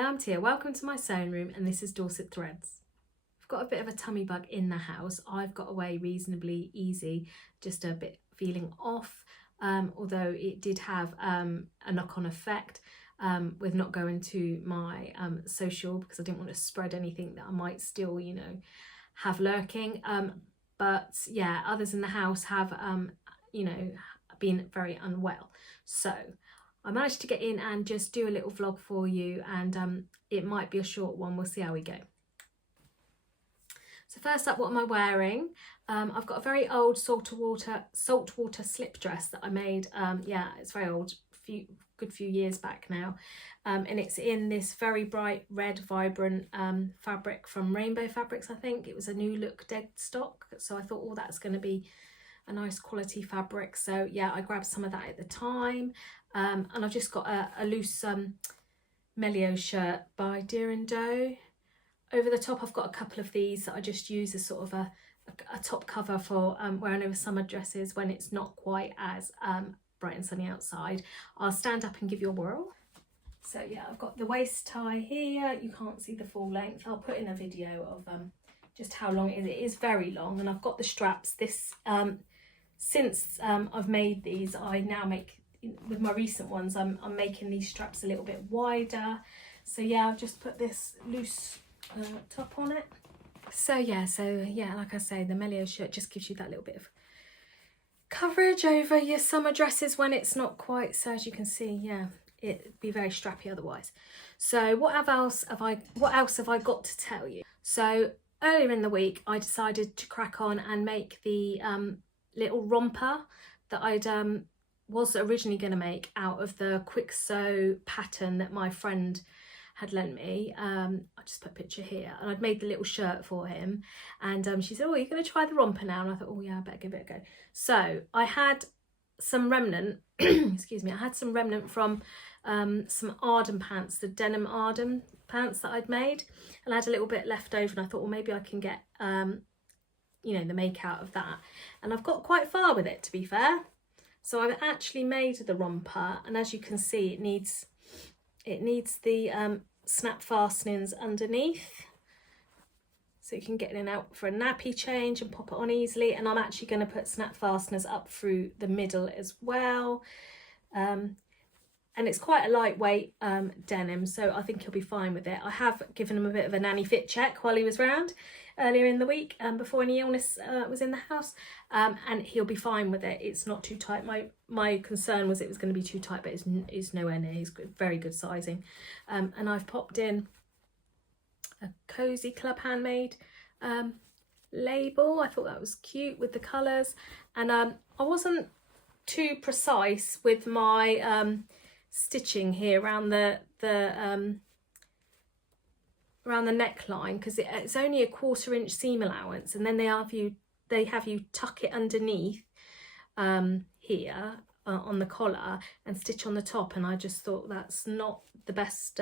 Hi, I'm Tia. Welcome to my sewing room, and this is Dorset.Threads. I've got a bit of a tummy bug in the house. I've got away reasonably easy, just a bit feeling off, although it did have a knock-on effect with not going to my social, because I didn't want to spread anything that I might still, have lurking. But yeah, others in the house have, been very unwell. So I managed to get in and just do a little vlog for you, and it might be a short one. We'll see how we go. So first up, what am I wearing? I've got a very old saltwater slip dress that I made. It's very old, good few years back now, and it's in this very bright red, vibrant fabric from Rainbow Fabrics. I think it was a new look dead stock, so I thought, oh, that's going to be a nice quality fabric. So yeah, I grabbed some of that at the time. And I've just got a loose Melilot shirt by Doe. Over the top, I've got a couple of these that I just use as sort of a top cover for wearing over summer dresses when it's not quite as bright and sunny outside. I'll stand up and give you a whirl. So yeah, I've got the waist tie here. You can't see the full length. I'll put in a video of just how long it is. It is very long, and I've got the straps. This since I've made these, I now make, with my recent ones, I'm making these straps a little bit wider. So yeah, I've just put this loose top on it. So yeah, like I say, the Melilot shirt just gives you that little bit of coverage over your summer dresses when it's not quite, so as you can see, yeah, it'd be very strappy otherwise. So what else have I got to tell you? So earlier in the week, I decided to crack on and make the little romper that I'd was originally going to make out of the Kwik Sew pattern that my friend had lent me. I just put a picture here, and I'd made the little shirt for him, and she said, oh, you're going to try the romper now? And I thought, oh yeah, I better give it a go. So I had some remnant excuse me, I had some remnant from some Arden pants, the denim Arden pants that I'd made, and I had a little bit left over, and I thought, well, maybe I can get the make out of that. And I've got quite far with it, to be fair. So I've actually made the romper, and as you can see, it needs the snap fastenings underneath, so you can get in and out for a nappy change and pop it on easily. And I'm actually going to put snap fasteners up through the middle as well. And it's quite a lightweight denim, so I think he'll be fine with it. I have given him a bit of a nanny fit check while he was round earlier in the week, before any illness was in the house, and he'll be fine with it. It's not too tight. My concern was it was going to be too tight, but it's nowhere near. He's very good sizing. And I've popped in a Cozy Club handmade label. I thought that was cute with the colours, and I wasn't too precise with my stitching here around the neckline, because it's only a 1/4 inch seam allowance, and then they have you tuck it underneath here on the collar and stitch on the top, and I just thought that's not the best.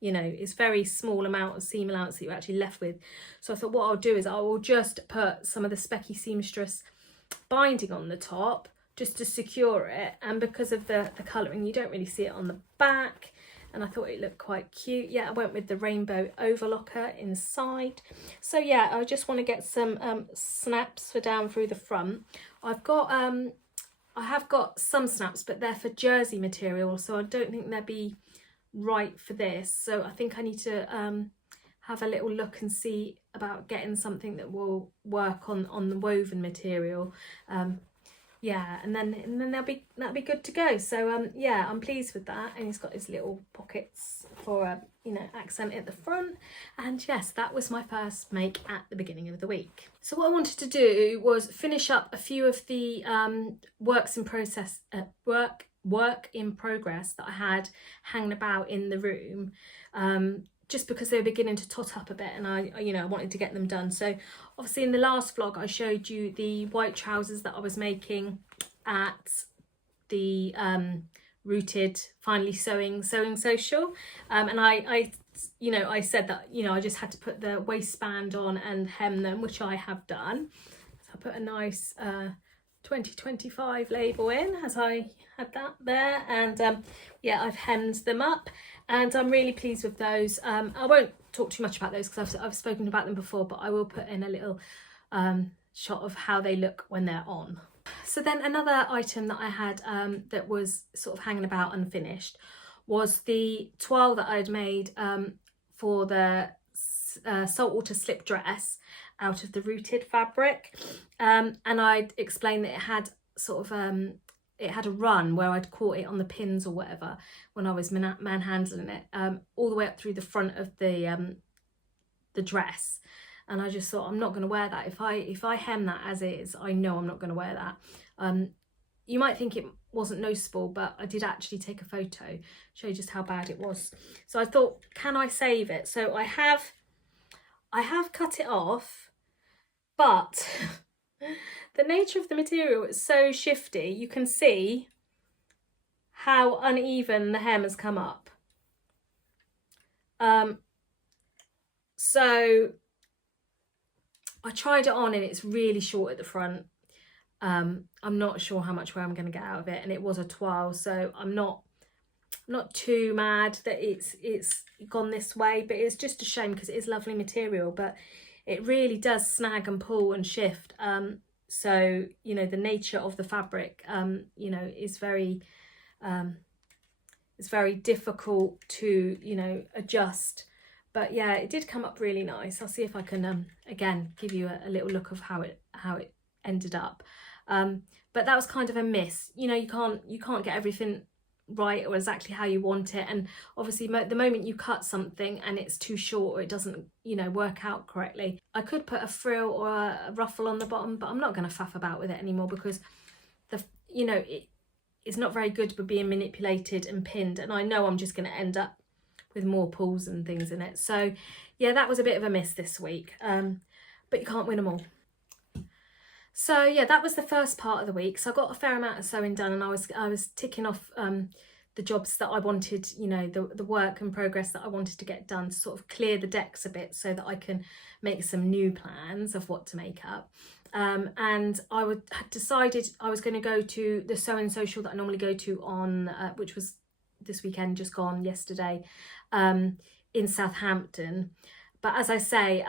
It's very small amount of seam allowance that you're actually left with. So I thought what I'll do is I will just put some of the Specky Seamstress binding on the top, just to secure it, and because of the colouring, you don't really see it on the back, and I thought it looked quite cute. Yeah, I went with the rainbow overlocker inside. So yeah, I just want to get some snaps for down through the front. I have got some snaps, but they're for jersey material, so I don't think they'll be right for this. So I think I need to have a little look and see about getting something that will work on the woven material. Yeah, and then that'll be good to go. So yeah, I'm pleased with that. And he's got his little pockets for accent at the front. And yes, that was my first make at the beginning of the week. So what I wanted to do was finish up a few of the work in progress that I had hanging about in the room, just because they were beginning to tot up a bit, and I wanted to get them done. So obviously in the last vlog I showed you the white trousers that I was making at the Rooted Finally Sewing Social, and I said that I just had to put the waistband on and hem them, which I have done. So I put a nice 2025 label in, as I had that there, and yeah, I've hemmed them up and I'm really pleased with those. I won't talk too much about those because I've spoken about them before, but I will put in a little shot of how they look when they're on. So then another item that I had that was sort of hanging about unfinished was the toile that I'd made for the saltwater slip dress out of the rooted fabric, and I'd explained that it had sort of it had a run where I'd caught it on the pins or whatever when I was manhandling it, all the way up through the front of the dress. And I just thought, I'm not going to wear that. If I hem that as is, I know I'm not going to wear that. You might think it wasn't noticeable, but I did actually take a photo, show you just how bad it was. So I thought, can I save it? So I have cut it off, but the nature of the material is so shifty. You can see how uneven the hem has come up. So I tried it on and it's really short at the front. I'm not sure how much wear I'm going to get out of it, and it was a toile, so I'm not too mad that it's gone this way, but it's just a shame because it is lovely material, but it really does snag and pull and shift. So you know, the nature of the fabric you know, is very it's very difficult to, you know, adjust. But yeah, it did come up really nice. I'll see if I can again give you a little look of how it ended up. But that was kind of a miss. You know, you can't get everything right or exactly how you want it, and obviously the moment you cut something and it's too short or it doesn't, you know, work out correctly, I could put a frill or a ruffle on the bottom, but I'm not going to faff about with it anymore because you know, it's not very good for being manipulated and pinned, and I know I'm just going to end up with more pulls and things in it. So yeah, that was a bit of a miss this week, but you can't win them all. So yeah, that was the first part of the week. So I got a fair amount of sewing done, and I was ticking off the jobs that I wanted, you know, the work in progress that I wanted to get done to sort of clear the decks a bit so that I can make some new plans of what to make up. And I had decided I was going to go to the sewing social that I normally go to on, which was this weekend, just gone yesterday, in Southampton. But as I say,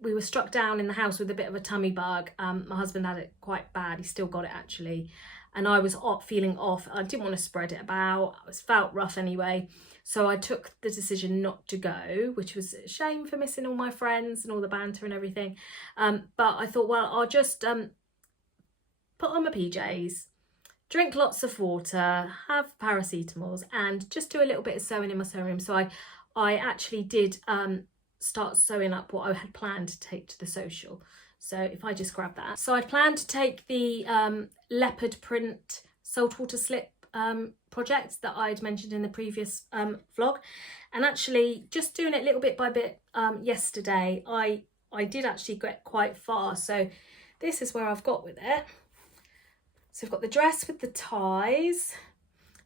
we were struck down in the house with a bit of a tummy bug. My husband had it quite bad. He still got it actually. And I was feeling off. I didn't want to spread it about. I felt rough anyway. So I took the decision not to go, which was a shame for missing all my friends and all the banter and everything. But I thought, well, I'll just put on my PJs, drink lots of water, have paracetamols, and just do a little bit of sewing in my sewing room. So I actually did start sewing up what I had planned to take to the social. So if I just grab that. So I'd planned to take the leopard print SaltwaterSlip project that I'd mentioned in the previous vlog, and actually just doing it little bit by bit yesterday, I did actually get quite far. So this is where I've got with it. So I've got the dress with the ties,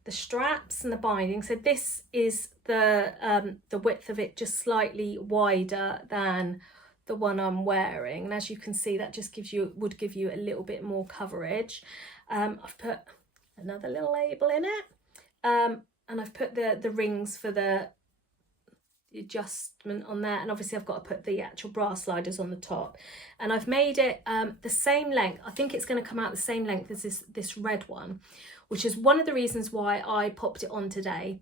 the straps and the binding. So this is the width of it, just slightly wider than the one I'm wearing, and as you can see, that just would give you a little bit more coverage. I've put another little label in it, and I've put the rings for the adjustment on there, and obviously I've got to put the actual bra sliders on the top, and I've made it the same length. I think it's going to come out the same length as this red one, which is one of the reasons why I popped it on today,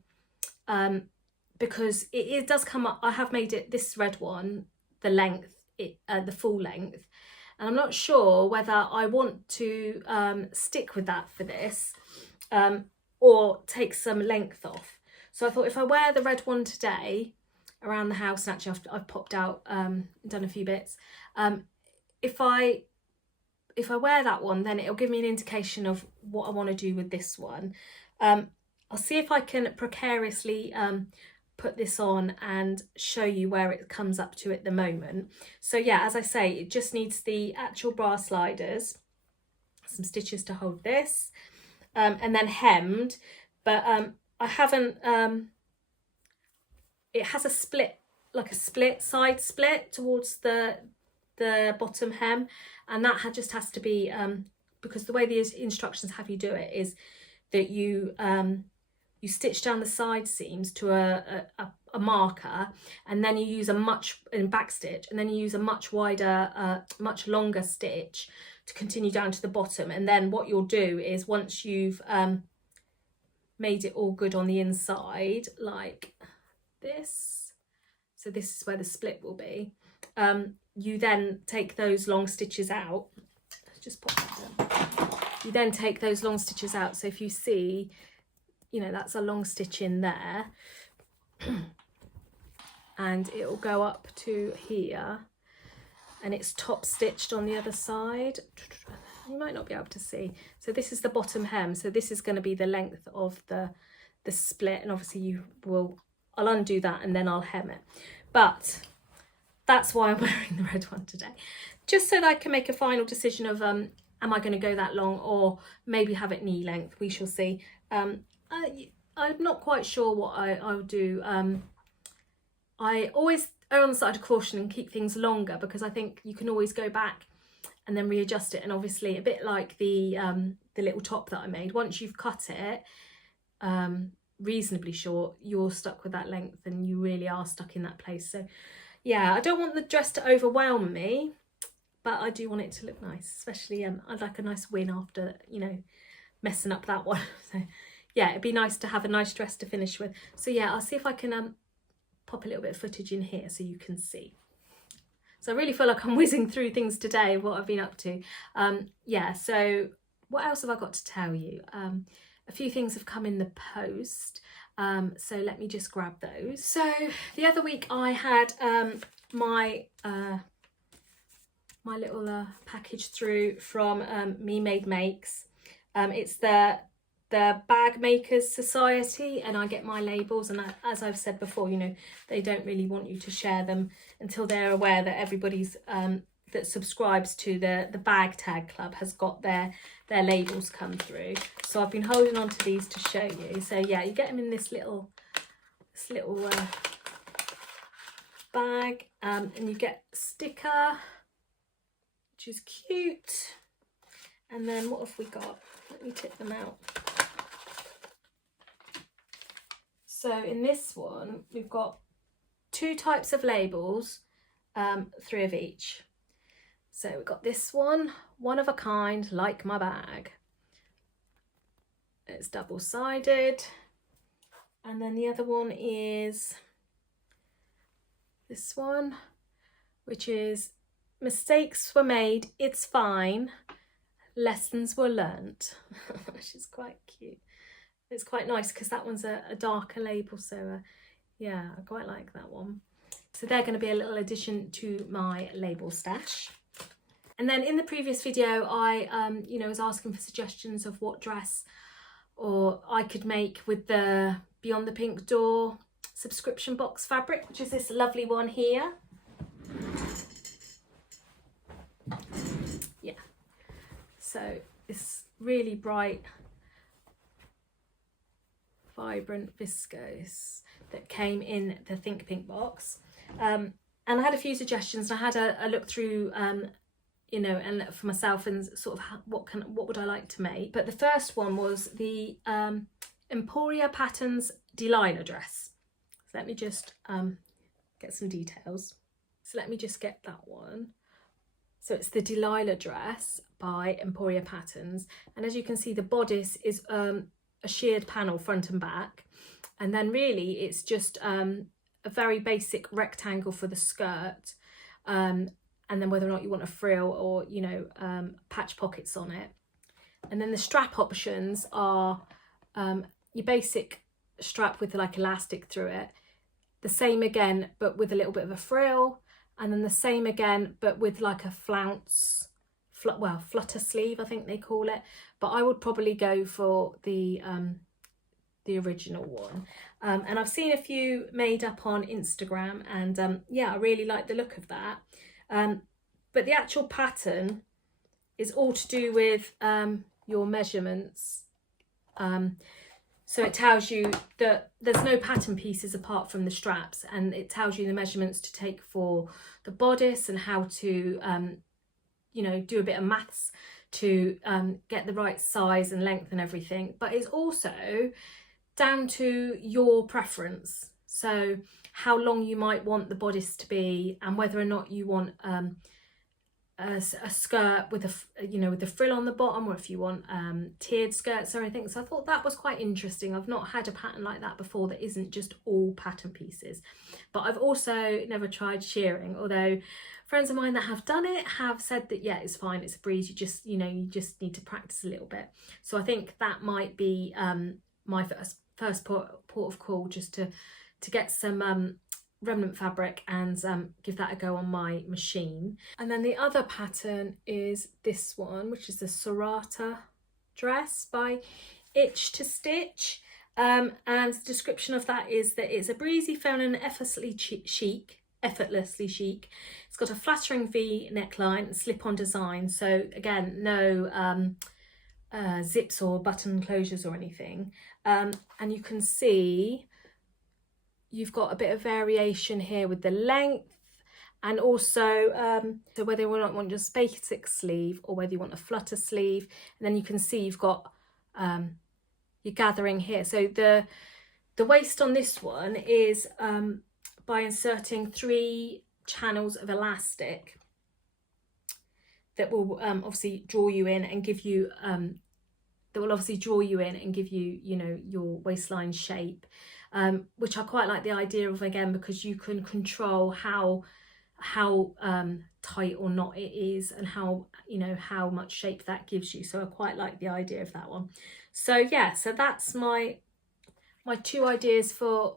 because it does come up. I have made it, this red one, the length, the full length, and I'm not sure whether I want to stick with that for this or take some length off. So I thought if I wear the red one today around the house, and actually I've popped out and done a few bits, if I wear that one, then it'll give me an indication of what I want to do with this one. I'll see if I can precariously put this on and show you where it comes up to at the moment. So yeah, as I say, it just needs the actual bra sliders, some stitches to hold this, and then hemmed. But I haven't, it has a split, like a side split towards the bottom hem, and that just has to be because the way the instructions have you do it is that you you stitch down the side seams to a marker, and then you use in back stitch, and then you use a much wider, much longer stitch to continue down to the bottom. And then what you'll do is, once you've made it all good on the inside, like this, so this is where the split will be, you then take those long stitches out. Let's just pop that down. You then take those long stitches out. So if you see, you know, that's a long stitch in there, and it will go up to here, and it's top stitched on the other side. You might not be able to see. So this is the bottom hem. So this is going to be the length of the split, and obviously I'll undo that and then I'll hem it. But that's why I'm wearing the red one today, just so that I can make a final decision of am I going to go that long, or maybe have it knee length. We shall see. I'm not quite sure what I'll do. I always err on the side of caution and keep things longer, because I think you can always go back and then readjust it. And obviously, a bit like the little top that I made, once you've cut it reasonably short, you're stuck with that length, and you really are stuck in that place. So yeah, I don't want the dress to overwhelm me, but I do want it to look nice, especially I'd like a nice win after, you know, messing up that one. So yeah, it'd be nice to have a nice dress to finish with. So yeah, I'll see if I can pop a little bit of footage in here so you can see. So I really feel like I'm whizzing through things today, what I've been up to. Yeah, so what else have I got to tell you? A few things have come in the post, so let me just grab those. So the other week I had my little package through from Me Made Makes. It's the Bag Makers Society, and I get my labels, and as I've said before, you know, they don't really want you to share them until they're aware that everybody's that subscribes to the Bag Tag Club has got their labels come through. So I've been holding on to these to show you. So yeah, you get them in this little bag, and you get a sticker, which is cute. And then what have we got? Let me tip them out. So in this one, we've got 2 types of labels, 3 of each. So we've got this one of a kind, like my bag. It's double-sided. And then the other one is this one, which is mistakes were made, it's fine, lessons were learnt, which is quite cute. It's quite nice because that one's a darker label, so yeah, I quite like that one. So they're going to be a little addition to my label stash. And then in the previous video, I you know, was asking for suggestions of what dress or I could make with the Beyond the Pink Door subscription box fabric, which is this lovely one here. Yeah, so this really bright, vibrant viscose that came in the Think Pink box, and I had a few suggestions. I had a look through you know, and for myself, and sort of what would I like to make. But the first one was the Emporia Patterns Delilah dress. So let me just get some details. So let me just get that one. So it's the Delilah dress by Emporia Patterns, and as you can see, the bodice is a sheared panel front and back, and then really it's just a very basic rectangle for the skirt, and then whether or not you want a frill or, you know, patch pockets on it. And then the strap options are your basic strap with like elastic through it, the same again but with a little bit of a frill, and then the same again but with like a flounce, flutter sleeve I think they call it, but I would probably go for the original one. And I've seen a few made up on Instagram, and yeah, I really like the look of that. But the actual pattern is all to do with your measurements. So it tells you that there's no pattern pieces apart from the straps, and it tells you the measurements to take for the bodice and how to, you know, do a bit of maths to get the right size and length and everything, but it's also down to your preference. So how long you might want the bodice to be, and whether or not you want a skirt with with the frill on the bottom, or if you want tiered skirts or anything. So I thought that was quite interesting. I've not had a pattern like that before that isn't just all pattern pieces. But I've also never tried shearing, although friends of mine that have done it have said that yeah, it's fine, it's a breeze, you just need to practice a little bit. So I think that might be my first port of call, just to get some remnant fabric and give that a go on my machine. And then the other pattern is this one, which is the Sorata dress by Itch to Stitch, and the description of that is that it's a breezy, feminine, effortlessly chic. It's got a flattering V neckline and slip-on design, so again, no zips or button closures or anything, and you can see you've got a bit of variation here with the length, and also so whether you want just basic sleeve or whether you want a flutter sleeve. And then you can see you've got your gathering here. So the waist on this one is by inserting 3 channels of elastic that will obviously draw you in and give you your waistline shape, which I quite like the idea of, again, because you can control how tight or not it is, and how much shape that gives you. So I quite like the idea of that one. So yeah, so that's my 2 ideas for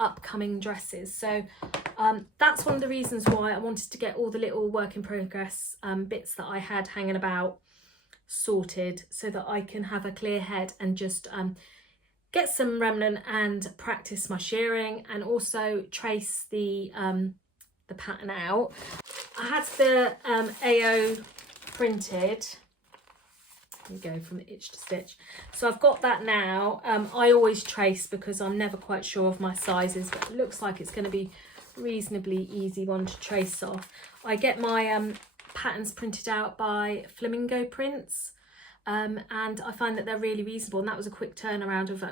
upcoming dresses. So that's one of the reasons why I wanted to get all the little work in progress bits that I had hanging about sorted, so that I can have a clear head and just get some remnant and practice my shearing, and also trace the pattern out. I had the AO printed. There you go, from the Itch to Stitch. So I've got that now. I always trace because I'm never quite sure of my sizes, but it looks like it's going to be reasonably easy one to trace off. I get my patterns printed out by Flamingo Prints, and I find that they're really reasonable, and that was a quick turnaround of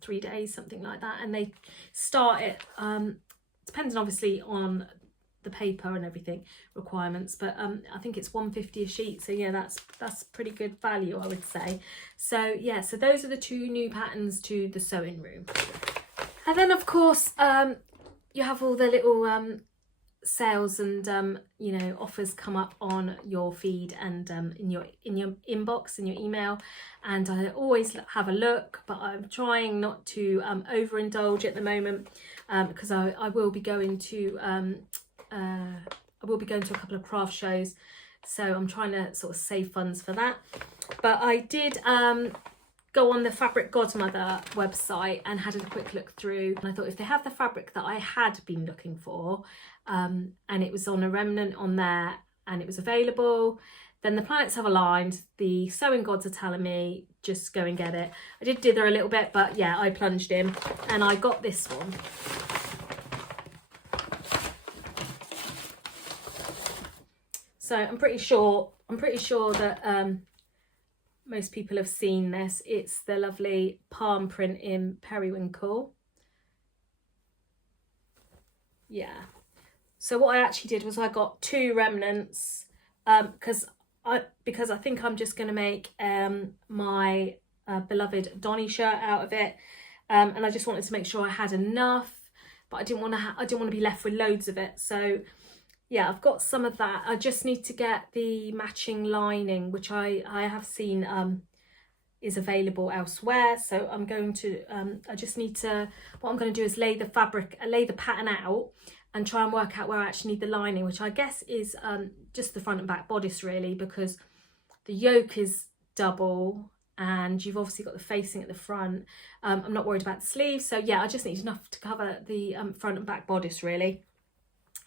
3 days, something like that. And they start it depending obviously on the paper and everything requirements, but I think it's £1.50 a sheet, so yeah, that's pretty good value, I would say. So yeah, so those are the 2 new patterns to the sewing room. And then of course you have all the little sales and offers come up on your feed and in your inbox, in your email, and I always have a look, but I'm trying not to overindulge at the moment, because I will be going to a couple of craft shows, so I'm trying to sort of save funds for that. But I did go on the Fabric Godmother website and had a quick look through, and I thought, if they have the fabric that I had been looking for, and it was on a remnant on there and it was available, then the planets have aligned. The sewing gods are telling me just go and get it. I did dither a little bit, but yeah, I plunged in and I got this one. So I'm pretty sure that most people have seen this. It's the lovely palm print in Periwinkle. Yeah. So what I actually did was I got 2 remnants, because I think I'm just going to make my beloved Donny shirt out of it, and I just wanted to make sure I had enough, but I didn't want to be left with loads of it. So yeah, I've got some of that. I just need to get the matching lining, which I have seen is available elsewhere. So I'm going to what I'm going to do is lay the pattern out and try and work out where I actually need the lining, which I guess is just the front and back bodice really, because the yoke is double and you've obviously got the facing at the front. I'm not worried about the sleeves, so yeah, I just need enough to cover the front and back bodice really.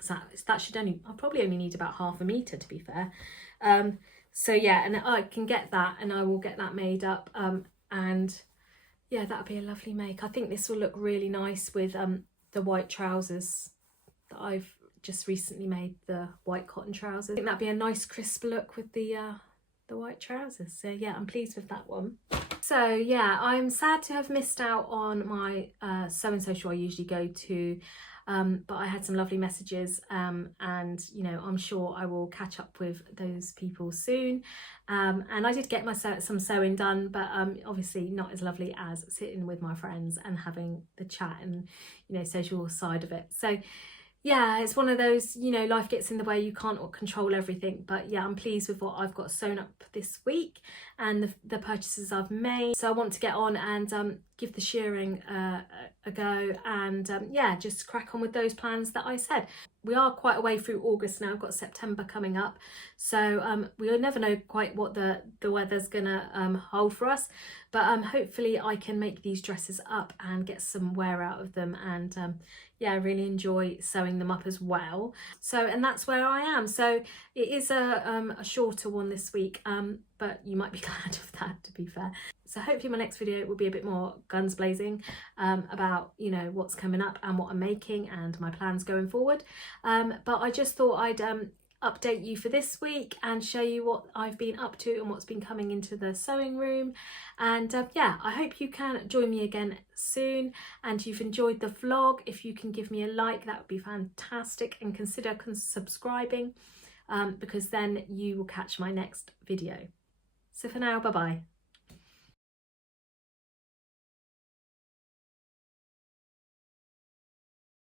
So that should I'll probably only need about ½ meter, to be fair. So yeah, and I can get that, and I will get that made up, and yeah, that'll be a lovely make. I think this will look really nice with the white trousers that I've just recently made, the white cotton trousers. I think that'd be a nice crisp look with the the white trousers. So yeah, I'm pleased with that one. So yeah, I'm sad to have missed out on my sewing social I usually go to, but I had some lovely messages, and you know, I'm sure I will catch up with those people soon. And I did get some sewing done, but obviously not as lovely as sitting with my friends and having the chat and, you know, social side of it. So yeah, it's one of those, you know, life gets in the way, you can't control everything. But yeah, I'm pleased with what I've got sewn up this week and the purchases I've made. So I want to get on and give the shearing a go, and yeah, just crack on with those plans that I said. We are quite a way through August now. I've got September coming up, so we'll never know quite what the weather's gonna hold for us, but hopefully I can make these dresses up and get some wear out of them, and yeah, I really enjoy sewing them up as well. So, and that's where I am. So it is a shorter one this week, but you might be glad of that, to be fair. So hopefully my next video will be a bit more guns blazing about, you know, what's coming up and what I'm making and my plans going forward. But I just thought I'd update you for this week and show you what I've been up to and what's been coming into the sewing room. And yeah, I hope you can join me again soon, and you've enjoyed the vlog. If you can give me a like, that would be fantastic, and consider subscribing, because then you will catch my next video. So for now, bye bye.